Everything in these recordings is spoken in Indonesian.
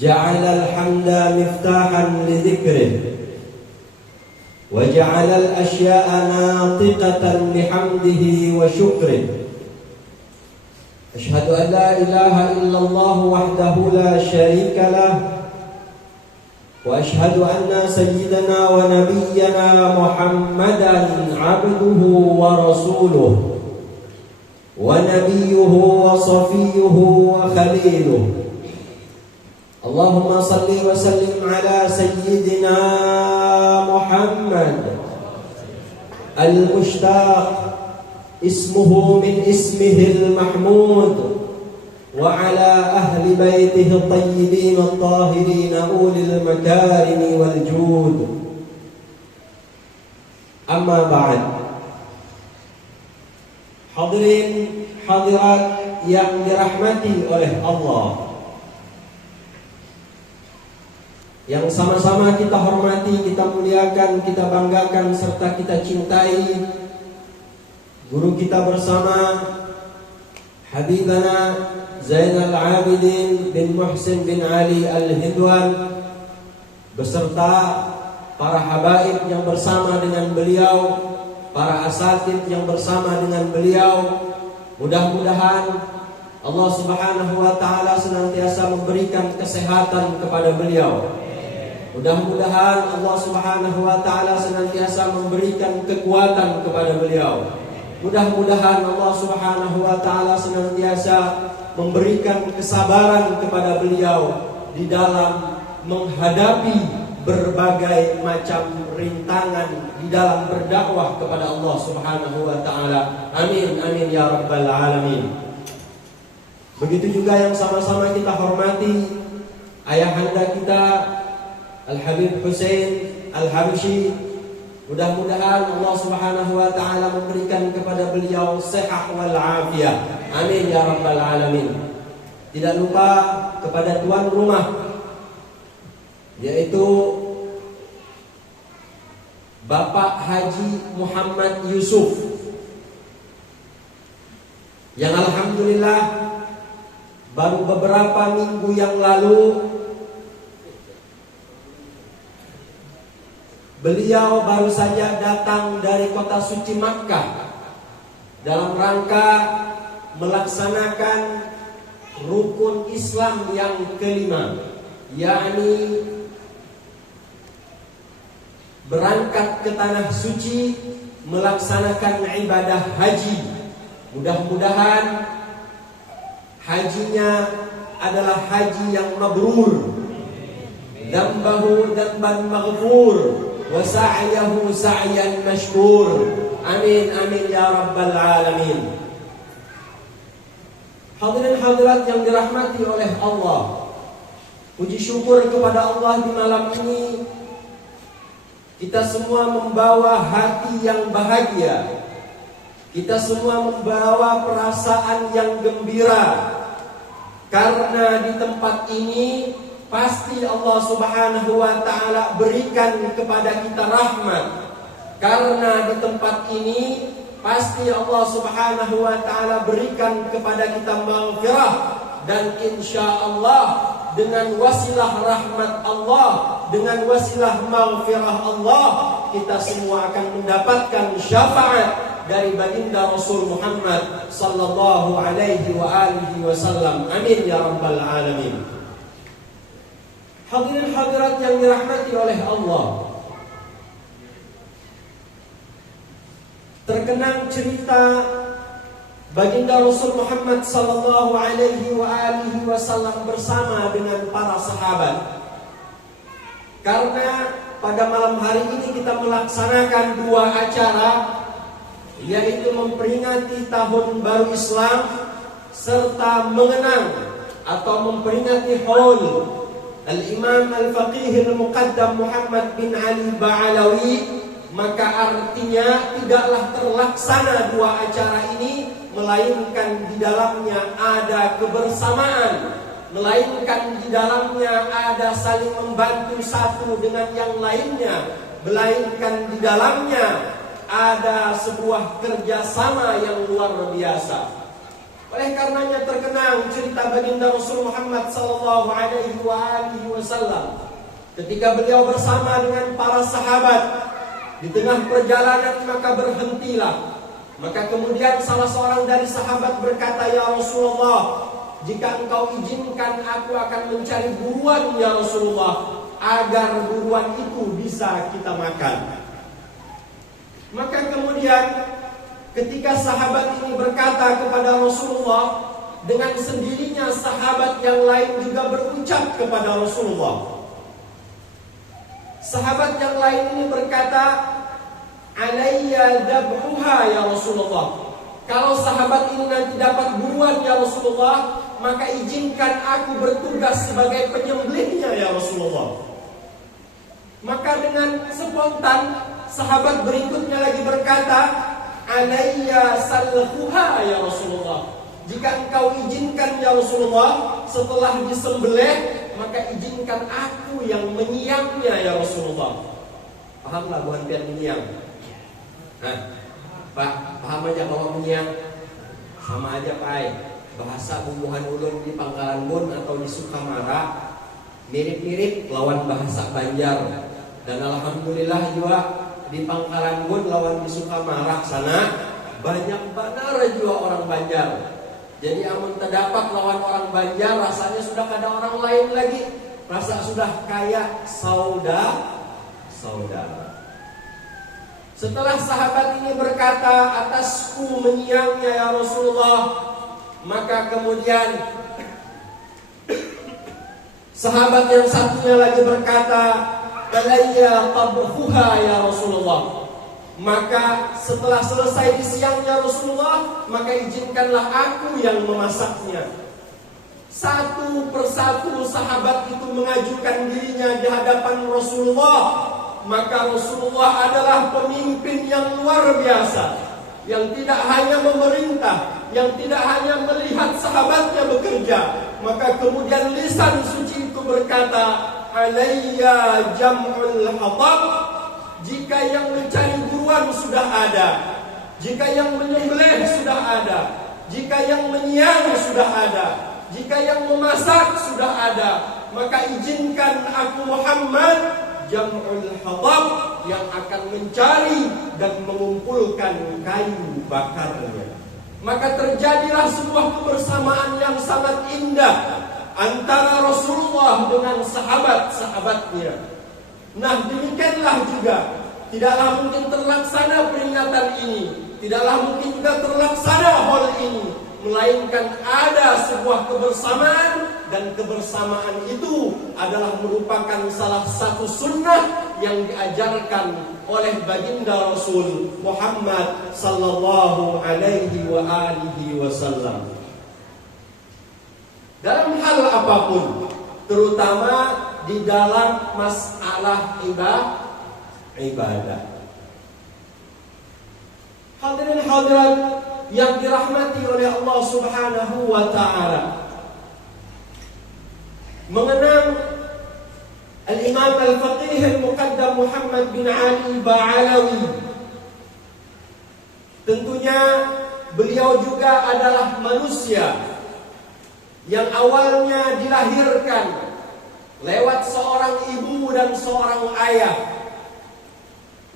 جعل الحمد مفتاحا لذكره وجعل الأشياء ناطقة بحمده وشكره. أشهد أن لا إله إلا الله وحده لا شريك له وأشهد أن سيدنا ونبينا محمدا عبده ورسوله ونبيه وصفيه وخليله. اللهم صل وسلم على سيدنا محمد المشتاق اسمه من اسمه المحمود وعلى أهل بيته الطيبين الطاهرين أولي المكارم والجود. أما بعد. Hadirin hadirat yang dirahmati oleh Allah, yang sama-sama kita hormati, kita muliakan, kita banggakan, serta kita cintai guru kita bersama Habibana Zainal Abidin bin Muhsin bin Ali Al-Hindwan, beserta para habaib yang bersama dengan beliau, para asatid yang bersama dengan beliau. Mudah-mudahan Allah Subhanahu wa taala senantiasa memberikan kesehatan kepada beliau. Mudah-mudahan Allah Subhanahu wa taala senantiasa memberikan kekuatan kepada beliau. Mudah-mudahan Allah Subhanahu wa taala senantiasa memberikan kesabaran kepada beliau di dalam menghadapi berbagai macam rintangan di dalam berdakwah kepada Allah Subhanahu wa taala. Amin amin ya rabbal alamin. Begitu juga yang sama-sama kita hormati ayahanda kita Al-Habib Hussein Al-Habsyi. Mudah-mudahan Allah Subhanahu wa taala memberikan kepada beliau sehat wal afiyah. Amin ya rabbal alamin. Tidak lupa kepada tuan rumah, yaitu Bapak Haji Muhammad Yusuf, yang alhamdulillah baru beberapa minggu yang lalu beliau baru saja datang dari kota suci Makkah dalam rangka melaksanakan rukun Islam yang kelima, yakni berangkat ke tanah suci melaksanakan ibadah haji. Mudah-mudahan hajinya adalah haji yang mabrur, dzambahu dzamban maghfur wa sa'yahu sa'yan mashkur. Amin amin ya rabbal alamin. Hadirin hadirat yang dirahmati oleh Allah, puji syukur kepada Allah di malam ini kita semua membawa hati yang bahagia. Kita semua membawa perasaan yang gembira, karena di tempat ini pasti Allah Subhanahu wa taala berikan kepada kita rahmat. Karena di tempat ini pasti Allah Subhanahu wa taala berikan kepada kita maghfirah, dan insyaallah dengan wasilah rahmat Allah, dengan wasilah maghfirah Allah, kita semua akan mendapatkan syafaat dari baginda Rasul Muhammad sallallahu alaihi wa alihi wasallam. Amin ya rabbal alamin. Hadirin hadirat yang dirahmati oleh Allah, terkenang cerita baginda Rasul Muhammad sallallahu alaihi wa alihi wasallam bersama dengan para sahabat. Karena pada malam hari ini kita melaksanakan dua acara, yaitu memperingati tahun baru Islam serta mengenang atau memperingati haul Al-Imam Al-Faqih Al-Muqaddam Muhammad bin Ali Ba'alawi. Maka artinya tidaklah terlaksana dua acara ini melainkan di dalamnya ada kebersamaan, melainkan di dalamnya ada saling membantu satu dengan yang lainnya, melainkan di dalamnya ada sebuah kerjasama yang luar biasa. Oleh karenanya terkenang cerita baginda Rasul Muhammad sallallahu alaihi wasallam ketika beliau bersama dengan para sahabat di tengah perjalanan, maka berhentilah. Maka kemudian salah seorang dari sahabat berkata, "Ya Rasulullah, jika engkau izinkan, aku akan mencari buruan ya Rasulullah, agar buruan itu bisa kita makan." Maka kemudian ketika sahabat ini berkata kepada Rasulullah, dengan sendirinya sahabat yang lain juga berucap kepada Rasulullah. Sahabat yang lain ini berkata, "Alayya dabhuha ya Rasulullah." Kalau sahabat ini nanti dapat buruan ya Rasulullah, maka izinkan aku bertugas sebagai penyembelihnya ya Rasulullah. Maka dengan spontan sahabat berikutnya lagi berkata, "Alayya salhuha ya Rasulullah." Jika engkau izinkan ya Rasulullah, setelah disembelih, maka izinkan aku yang menyiangnya ya Rasulullah. Pahamlah bukan biar menyiang? Pak, paham aja kalau menyiang? Sama aja Pak. Bahasa bumbuhan ulun di Pangkalan Bun atau di Sukamara mirip-mirip lawan bahasa Banjar. Dan alhamdulillah juga di Pangkalan Bun lawan di Sukamara sana banyak benar juga orang Banjar. Jadi amun terdapat lawan orang Banjar, rasanya sudah ada orang lain lagi. Rasa sudah kayak saudara. Setelah sahabat ini berkata, "Atasku menyiangnya ya Rasulullah," maka kemudian sahabat yang satunya lagi berkata, "Alayya tabhuha ya Rasulullah." Maka setelah selesai disiangnya Rasulullah, maka izinkanlah aku yang memasaknya. Satu persatu sahabat itu mengajukan dirinya di hadapan Rasulullah. Maka Rasulullah adalah pemimpin yang luar biasa, yang tidak hanya memerintah, yang tidak hanya melihat sahabatnya bekerja. Maka kemudian lisan suci itu berkata, "Alayya jam'ul hatab." Jika yang mencari buruan sudah ada, jika yang menyembelih sudah ada, jika yang menyiang sudah ada, jika yang memasak sudah ada, maka izinkan aku Muhammad jam'ul hatab yang akan mencari dan mengumpulkan kayu bakarnya. Maka terjadilah sebuah kebersamaan yang sangat indah antara Rasulullah dengan sahabat-sahabatnya. Nah, demikianlah juga tidaklah mungkin terlaksana peringatan ini, tidaklah mungkin juga terlaksana hal ini, melainkan ada sebuah kebersamaan, dan kebersamaan itu adalah merupakan salah satu sunnah yang diajarkan oleh baginda Rasul Muhammad sallallahu alaihi wasallam. Dalam hal apapun, terutama di dalam masalah ibadah. Hadirin hadirat yang dirahmati oleh Allah Subhanahu wa taala. Mengenang Al-Imam Al-Faqih Al-Muqaddam Muhammad bin Ali Ba'alawi, tentunya beliau juga adalah manusia yang awalnya dilahirkan lewat seorang ibu dan seorang ayah.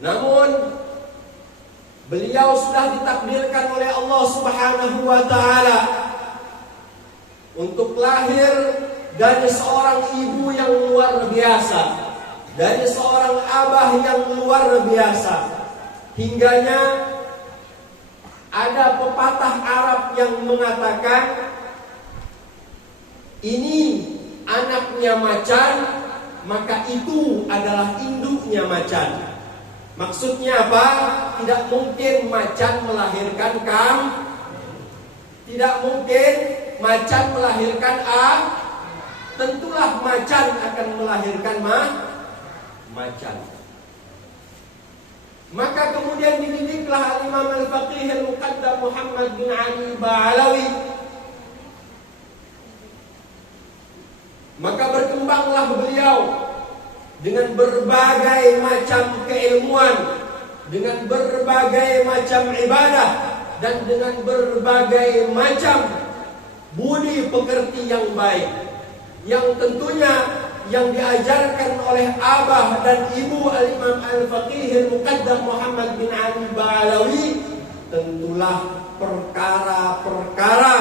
Namun beliau sudah ditakdirkan oleh Allah Subhanahu wa taala untuk lahir dari seorang ibu yang luar biasa, dari seorang abah yang luar biasa. Hingganya ada pepatah Arab yang mengatakan, "Ini anaknya macan, maka itu adalah induknya macan." Maksudnya apa? Tidak mungkin macan melahirkan tidak mungkin macan melahirkan tentulah macan akan melahirkan macan. Maka kemudian dididiklah Imam Al-Faqih Al-Muqaddam Muhammad bin Ali Ba'alawi. Maka berkembanglah beliau dengan berbagai macam keilmuan, dengan berbagai macam ibadah, dan dengan berbagai macam budi pekerti yang baik, yang tentunya yang diajarkan oleh abah dan ibu al-Imam al-Faqih al-Muqaddam Muhammad bin Ali Ba'alawi, tentulah perkara-perkara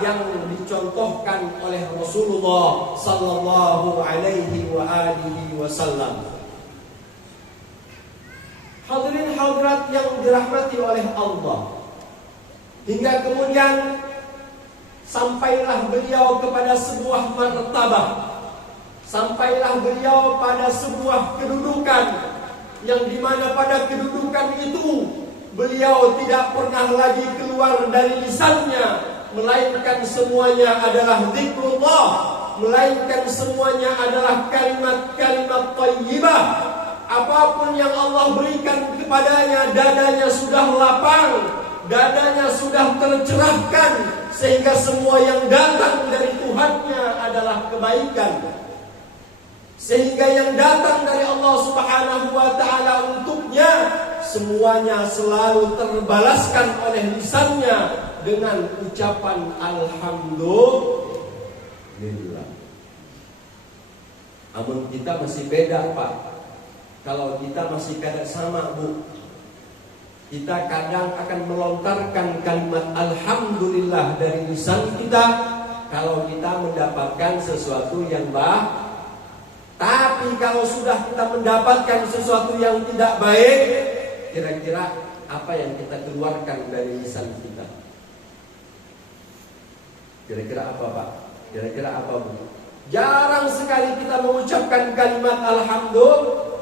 yang dicontohkan oleh Rasulullah sallallahu alaihi wa alihi wasallam. Hadirin hadirat yang dirahmati oleh Allah, hingga kemudian sampailah beliau kepada sebuah martabah, sampailah beliau pada sebuah kedudukan yang dimana pada kedudukan itu beliau tidak pernah lagi keluar dari lisannya, melainkan semuanya adalah zikrullah, melainkan semuanya adalah kalimat-kalimat thayyibah. Apapun yang Allah berikan kepadanya, dadanya sudah lapang, dadanya sudah tercerahkan, sehingga semua yang datang dari Tuhannya adalah kebaikan. Sehingga yang datang dari Allah Subhanahu wa ta'ala untuknya, semuanya selalu terbalaskan oleh lisannya dengan ucapan Alhamdulillah. Namun kita masih beda, Pak. Kalau kita masih kadang sama, Bu, kita kadang akan melontarkan kalimat Alhamdulillah dari lisan kita kalau kita mendapatkan sesuatu yang baik. Tapi kalau sudah kita mendapatkan sesuatu yang tidak baik, kira-kira apa yang kita keluarkan dari lisan kita? Kira-kira apa, Pak? Kira-kira apa, Bu? Jarang sekali kita mengucapkan kalimat Alhamdulillah.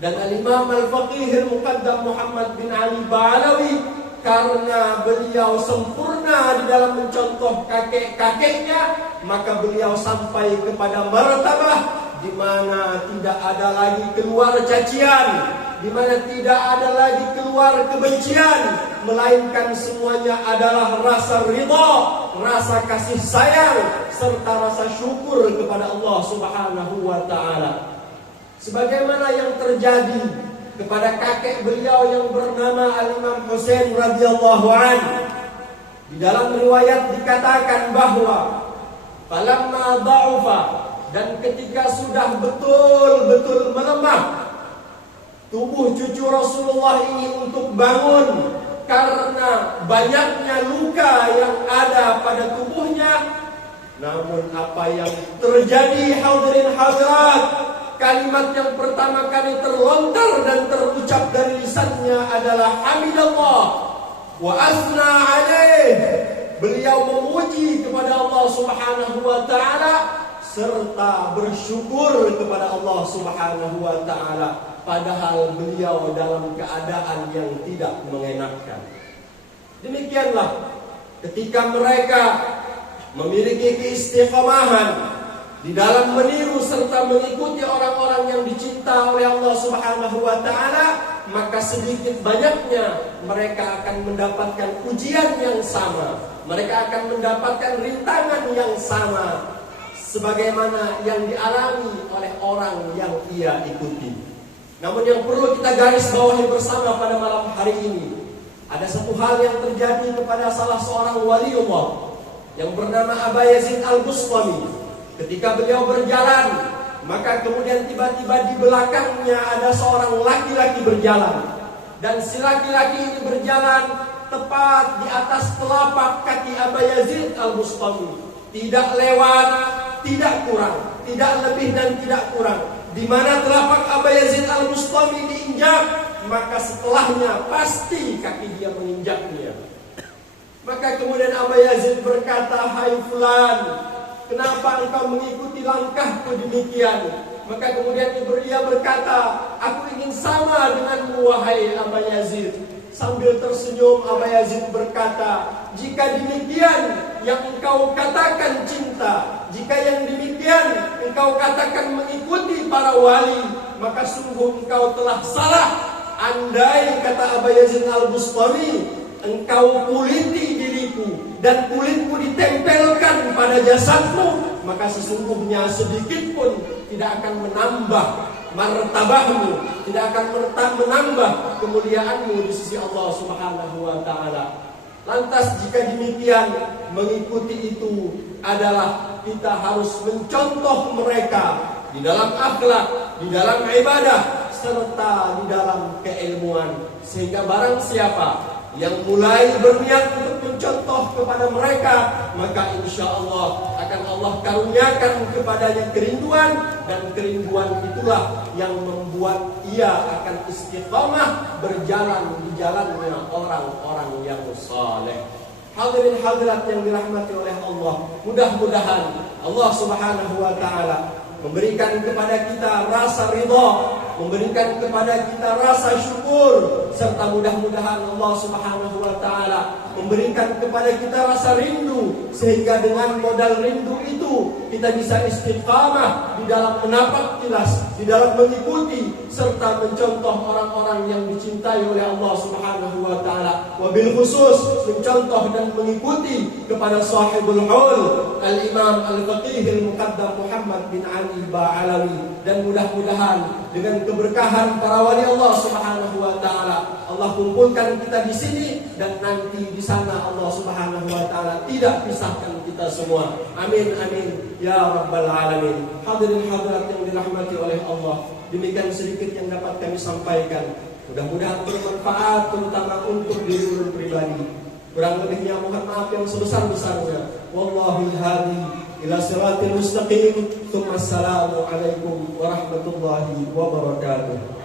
Dan al-Imam al-Faqih al-Muqaddam Muhammad bin Ali Ba'alawi, karena beliau sempurna di dalam mencontoh kakek-kakeknya, maka beliau sampai kepada martabah di mana tidak ada lagi keluar cacian, di mana tidak ada lagi keluar kebencian, melainkan semuanya adalah rasa ridha, rasa kasih sayang, serta rasa syukur kepada Allah Subhanahu wa ta'ala. Sebagaimana yang terjadi kepada kakek beliau yang bernama Al-Imam Husain radhiyallahu anhu. Di dalam riwayat dikatakan bahwa falamma dha'ufa, dan ketika sudah betul-betul melemah tubuh cucu Rasulullah ini untuk bangun karena banyaknya luka yang ada pada tubuhnya, namun apa yang terjadi, hadirin hadirat, kalimat yang pertama kali terlontar dan terucap dari lisannya adalah hamidallah wa asna alaih. Beliau memuji kepada Allah Subhanahu wa ta'ala serta bersyukur kepada Allah Subhanahu wa ta'ala, padahal beliau dalam keadaan yang tidak mengenakkan. Demikianlah ketika mereka memiliki keistiqomahan di dalam meniru serta mengikuti orang-orang yang dicinta oleh Allah Subhanahu wa ta'ala, maka sedikit banyaknya mereka akan mendapatkan ujian yang sama, mereka akan mendapatkan rintangan yang sama sebagaimana yang dialami oleh orang yang ia ikuti. Namun yang perlu kita garis bawahi bersama pada malam hari ini, ada satu hal yang terjadi kepada salah seorang waliullah yang bernama Aba Yazid Al-Bustami. Ketika beliau berjalan, maka kemudian tiba-tiba di belakangnya ada seorang laki-laki berjalan. Dan si laki-laki ini berjalan tepat di atas telapak kaki Aba Yazid Al-Bustami. Tidak lewat, tidak kurang, tidak lebih dan tidak kurang. Di mana telapak Aba Yazid Al-Bustami diinjak, maka setelahnya pasti kaki dia menginjaknya. Maka kemudian Aba Yazid berkata, "Hai fulan, kenapa engkau mengikuti langkahku demikian?" Maka kemudian dia berkata, "Aku ingin sama denganmu wahai Aba Yazid." Sambil tersenyum Aba Yazid berkata, "Jika demikian yang engkau katakan cinta, jika yang demikian engkau katakan mengikuti para wali, maka sungguh engkau telah salah. Andai," kata Aba Yazid Al-Bustami, "engkau kuliti diriku dan kulitku ditempelkan pada jasadmu, maka sesungguhnya sedikit pun tidak akan menambah martabahmu, tidak akan menambah kemuliaanmu di sisi Allah Subhanahu wa ta'ala." Lantas jika demikian, mengikuti itu adalah kita harus mencontoh mereka di dalam akhlak, di dalam ibadah, serta di dalam keilmuan. Sehingga barang siapa yang mulai berniat untuk mencontoh kepada mereka, maka insya Allah akan Allah karuniakan kepadanya kerinduan, dan kerinduan itulah yang membuat ia akan istiqamah berjalan di jalannya orang-orang yang saleh. Hadirin hadirat yang dirahmati oleh Allah, mudah-mudahan Allah Subhanahu wa taala memberikan kepada kita rasa ridha, memberikan kepada kita rasa syukur, serta mudah-mudahan Allah Subhanahu wa taala memberikan kepada kita rasa rindu, sehingga dengan modal rindu itu kita bisa istiqamah di dalam menapak tilas, di dalam mengikuti serta mencontoh orang-orang yang dicintai oleh Allah Subhanahu wa taala. Wabil khusus mencontoh dan mengikuti kepada sahibul haul Al-Imam Al-Faqih Al-Muqaddam Muhammad bin Ali Ba'alawi. Dan mudah-mudahan dengan keberkahan para wali Allah Subhanahu wa taala, Allah kumpulkan kita di sini, dan nanti di sana Allah Subhanahu wa taala tidak pisahkan kita semua. Amin amin ya rabbal alamin. Hadirin hadirat yang dirahmati oleh Allah, demikian sedikit yang dapat kami sampaikan. Mudah-mudahan bermanfaat, terutama untuk diri pribadi. Kurang lebihnya mohon maaf yang sebesar-besarnya. Wallahul hadi ila siratil mustaqim. Assalamu alaikum warahmatullahi wabarakatuh.